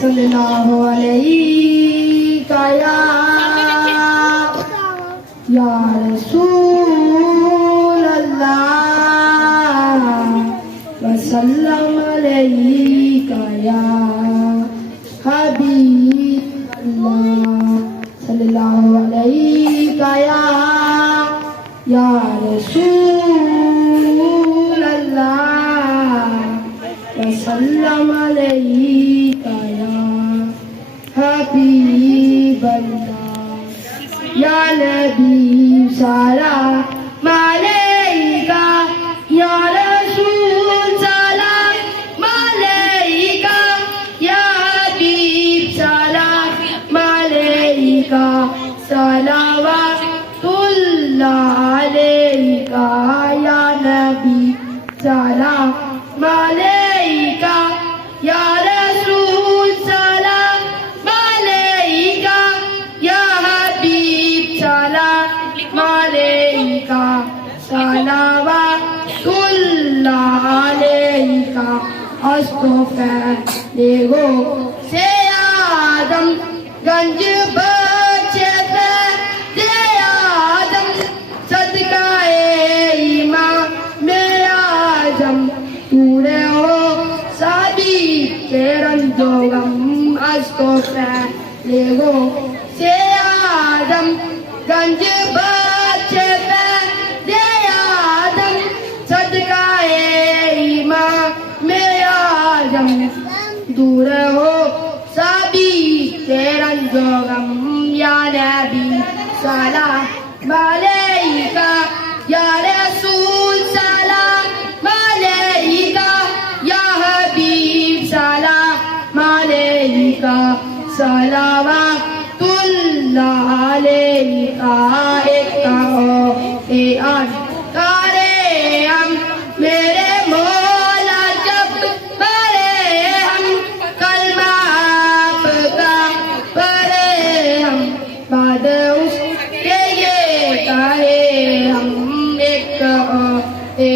صلی اللہ علیہ یا رسول اللہ وسلم علیہ یا حبیب اللہ صلی اللہ علیہ یا رسول اللہ وسلم علیہ یا حبیب اللہ یا نبی سلام علیکہ یا رسول سلام علیکہ یا حبیب سلام علیکہ صلوات اللہ علیکہ یا نبی سلام علیکہ یا رسول سلام علیکہ یا حبیب سلام علیکہ صلوات اللہ علیکہ استغفر سے آدم گنج بچے دے آدم صدقہ امام اعظم پورے ہو سبھی کے رنج و غم استغفر سے آدم گنج بچے دے آدم صدقہ امام اعظم دور ہو سبھی کے رنج و غم یا نبی سلام علیکہ یا رسول سلام علیکہ یا حبیب سلام علیکہ صلوات اللہ علیکہ ایک کہو اے کرے ہم میرے مولا جب پڑھے ہم کلمہ آپ کا پڑھے ہم بعد اس کے یہ کہے ہم ایک کہو اے